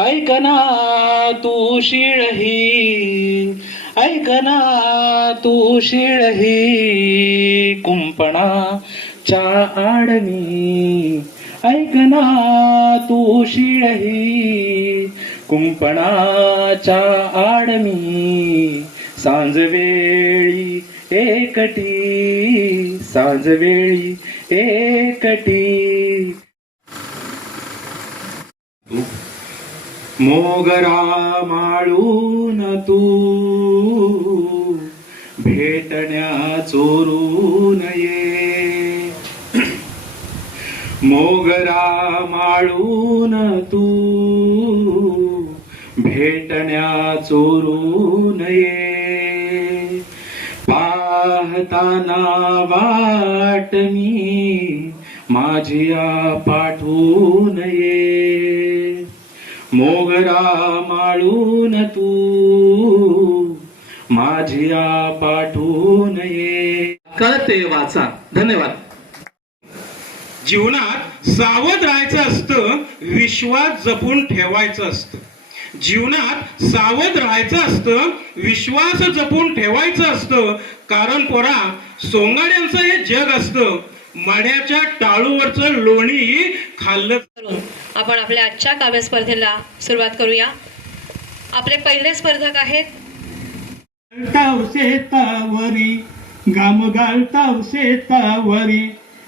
ऐकना तू शिळही, ऐकना तू शिळही, कुंपणाच्या आडमी. ऐकना तू शिळही, कुंपणाच्या आडमी. सांजवेळी एकटी, सांजवेळी एकटी. मोगरा माळून तू, भेटण्या चोरून ये. मोगरा माळून तू, भेटण्या चोरून ये. पाहताना वाट मी माझिया पाठवून ये. मोगरा माळून तू, माझिया पाठवून ये. कळते वाचा. धन्यवाद. जीवनात सावध राहायचं असतं, विश्वास जपून ठेवायचं असतं. जीवनात सावध राहायचं असतं, विश्वास जपून ठेवायचं असतं. कारण पोरा, सोंगाड्यांचं हे जग असतं, मड्याच्या टाळूवरचं लोणी खाल्लं. आपण आपल्या आजच्या काव्य स्पर्धेला सुरुवात करूया. आपले पहिले स्पर्धक आहेत शेतावरी, घाम गाळताव शेतावरी,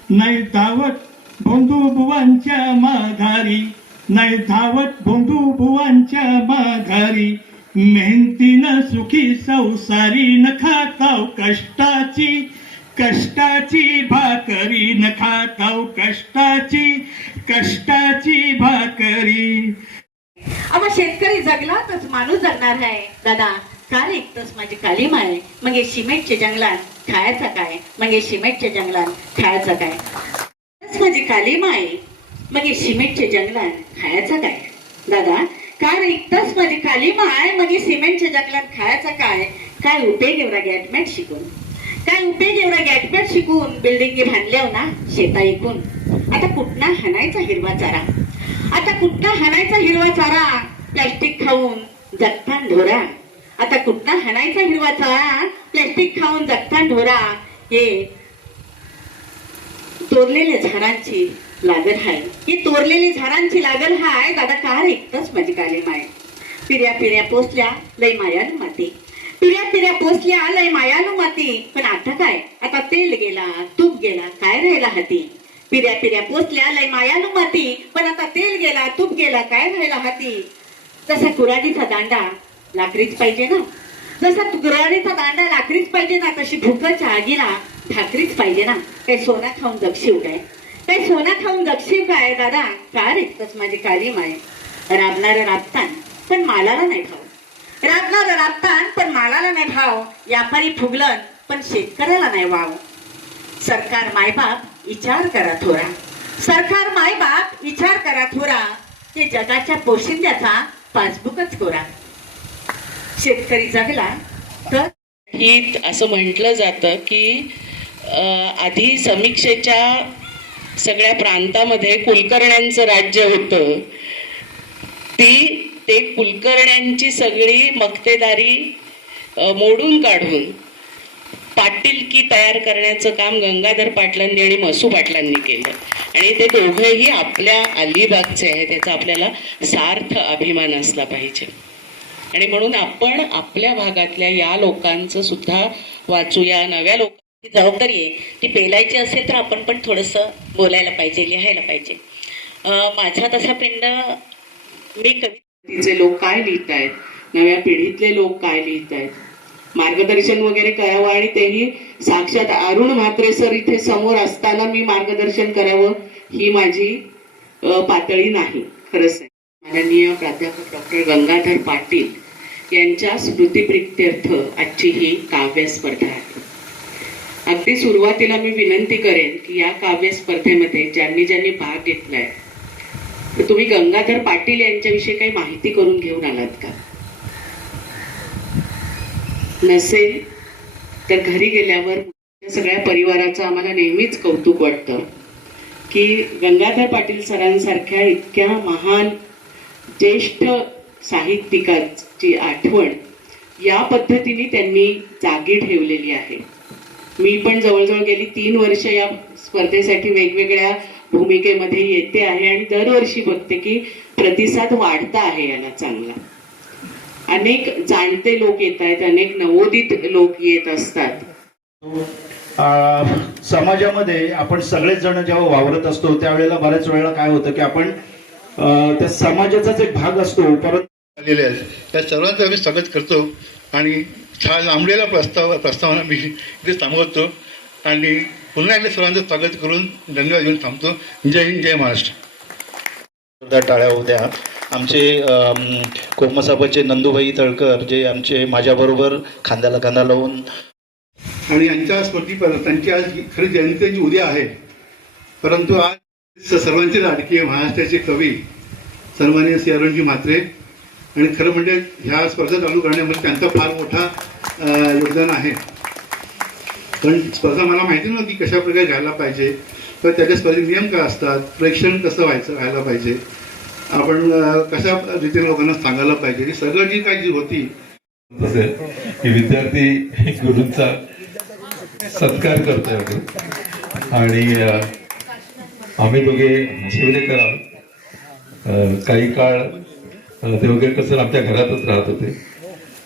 नाही धावत बंधू बुवांच्या माघारी, नाही धावत बंधू बुवांच्या माघारी. मेहनतीनं सुखी संसारी, न खाताव कष्टाची, कष्टाची भाकरी, न खाताव कष्टाची, कष्टाची भाकरी. अहो शेतकरी जगला तच माणूस जगणार आहे. दादा का रे एकतच माझी काली माय, मग हे सिमेंटच्या जंगलात खायचं काय, मग हे सिमेंटच्या जंगलात खायचं काय. माझी काली माय, मग हे सिमेंटच्या जंगलात खायचं काय. दादा का रे एकतच माझी काली माय, मग हे सिमेंटच्या जंगलात खायचं काय. काय उपयोग एवढा गॅटमॅट शिकून, काय उपयोग एवढा गॅटमॅट शिकून. बिल्डिंगी बांधल्या ना शेता ऐकून. आता कुठना हाणायचा हिरवा चारा, आता कुठना हाणायचा हिरवा चारा. प्लॅस्टिक खाऊन जगतान ढोरा, आता कुठना हाणायचा हिरवा चारा. प्लॅस्टिक खाऊन जगतान ढोरा. हे तोरलेल्या झाडांची लागल हाय, ही तोरलेली झाडांची लागल हाय. दादा कार एकतच माझी काली माय. पिऱ्या पिऱ्या पोचल्या लय मायालू माती, पिऱ्या पिऱ्या पोचल्या लय मायालू माती. पण आता काय, आता तेल गेला तूप गेला, काय राहिला हाती. पिऱ्या पिऱ्या पोचल्या लय मायालू माती, पण आता तेल गेला तूप गेला, काय राहिला हाती. जसा कुऱ्हाडीचा दांडा लाकडीच पाहिजे ना, जसा कुऱ्हाडीचा दांडा लाकडीच पाहिजे ना, तशी भुकाच्या आगीला भाकरीच पाहिजे ना. काही सोना खाऊन जगशीव काय, काही सोना खाऊन जगशीव काय. दादा का एकतच माझी काली माय. राबणारं राबतान पण मालाला नाही भाव, राबणारं राबतान पण मालाला नाही भाव. व्यापारी फुगलन पण शेतकऱ्याला नाही वाव. सरकार मायबाप विचार करा थोरा, सरकार मायबाप विचार करा थोरा. हे जगाच्या पोशिंद्याचा पासबुकच कोरा. शेतकरी जगला तर ही असं म्हटलं जातं की आधी समीक्षेच्या सगळ्या प्रांतामध्ये कुलकर्ण्यांचं राज्य होतं. ते कुलकर्ण्यांची सगळी मक्तेदारी मोडून काढून पाटीलकी तयार करण्याचं काम गंगाधर पाटलांनी आणि मसू पाटलांनी केलं. आणि ते दोघंही आपल्या अलिबागचे आहेत, याचा आपल्याला सार्थ अभिमान असला पाहिजे. आणि म्हणून आपण आपल्या भागातल्या या लोकांचं सुद्धा वाचूया. नव्या लोकांची जबाबदारी आहे ती पेलायची असेल तर आपण पण थोडंसं बोलायला पाहिजे, लिहायला पाहिजे. माझा तसा पिंड मी कवितेचे लोक काय लिहित आहेत, नव्या पिढीतले लोक काय लिहित आहेत, मार्गदर्शन वगैरे करावं. आणि तेही साक्षात अरुण म्हात्रे सर इथे समोर असताना मी मार्गदर्शन करावं ही माझी पातळी नाही. खरंच आहे. माननीय प्राध्यापक डॉक्टर गंगाधर पाटील यांच्या स्मृतिप्रित्यर्थ आजची ही काव्य स्पर्धा आहे. अगदी सुरुवातीला मी विनंती करेन की या काव्य स्पर्धेमध्ये ज्यांनी ज्यांनी भाग घेतलाय तर तुम्ही गंगाधर पाटील यांच्याविषयी काही माहिती करून घेऊन आलात का? नसेल तर घरी गेल्यावर सगळ्या परिवाराचं आम्हाला नेहमीच कौतुक वाटतं की गंगाधर पाटील सरांसारख्या इतक्या महान ज्येष्ठ साहित्यिकाची आठवण या पद्धतीने त्यांनी जागी ठेवलेली आहे. मी पण जवळजवळ गेली 3 वर्ष या स्पर्धेसाठी वेगवेगळ्या भूमिकेमध्ये येते आहे आणि दरवर्षी बघते की प्रतिसाद वाढता आहे याला चांगला. अनेक जाणते लोक येत आहेत, अनेक नवोदित लोक येत असतात. समाजामध्ये आपण सगळेच जण जेव्हा वावरत असतो त्यावेळेला बऱ्याच वेळेला काय होतं की आपण त्या समाजाचाच एक भाग असतो, परंतु आलेले आहेत त्या सर्वांचं आम्ही स्वागत करतो आणि छान लांबलेला प्रस्तावना मी इथे थांबवतो आणि पुन्हा एकदा सर्वांचं स्वागत करून धन्यवाद देऊन थांबतो. जय हिंद, जय महाराष्ट्र. टाळ्या होत्या. आमचे कोमसाबाचे नंदूबाई तळकर जे आमचे माझ्याबरोबर खांद्याला खांदा लावून आणि यांच्या त्यांची आज खरी जयंती त्यांची उद्या आहे, परंतु आज सर्वांचे लाडके महाराष्ट्राचे कवी सन्माननीय श्री अरुणजी म्हात्रे आणि खरं म्हणजे ह्या स्पर्धा चालू करण्यामध्ये त्यांचं फार मोठा योगदान आहे. पण स्पर्धा मला माहिती नव्हती कशा प्रकारे घ्यायला पाहिजे, तर त्याच्या स्पर्धेचे नियम काय असतात, प्रेक्षण कसं व्हायला पाहिजे, आपण कशा रीतीने लोकांना सांगायला पाहिजे, ही सगळं जी काही जी होती तसे की विद्यार्थी गुरूंचा सत्कार करतोय आणि आम्ही दोघे शिवलेकर आहोत. काही काळ देवगेकर सर आमच्या घरातच राहत होते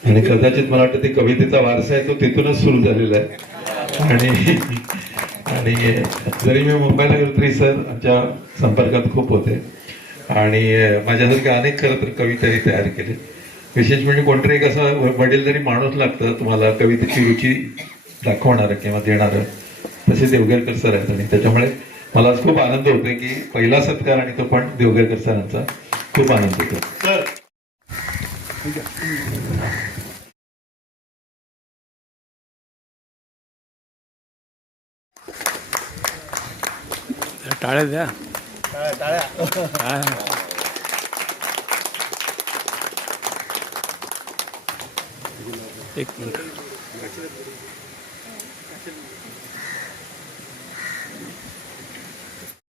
आणि कदाचित मला वाटतं ते कवितेचा वारसा आहे तो तिथूनच सुरू झालेला आहे. आणि जरी मी मुंबईला गेलो तरी सर आमच्या संपर्कात खूप होते आणि माझ्यासारख्या अनेक खरं तर कविताही तयार केले. विशेष म्हणजे कोणतरी एक असा वडीलधारी माणूस लागतं तुम्हाला कवितेची रुची दाखवणारं किंवा देणारं, तसे देवगेकर सर आहेत. आणि त्याच्यामुळे मला आज खूप आनंद होतोय की पहिला सत्कार आणि तो पण देवगेकर सरांचा खूप आनंद होतो. टाळ्या द्या. एक मिनिट.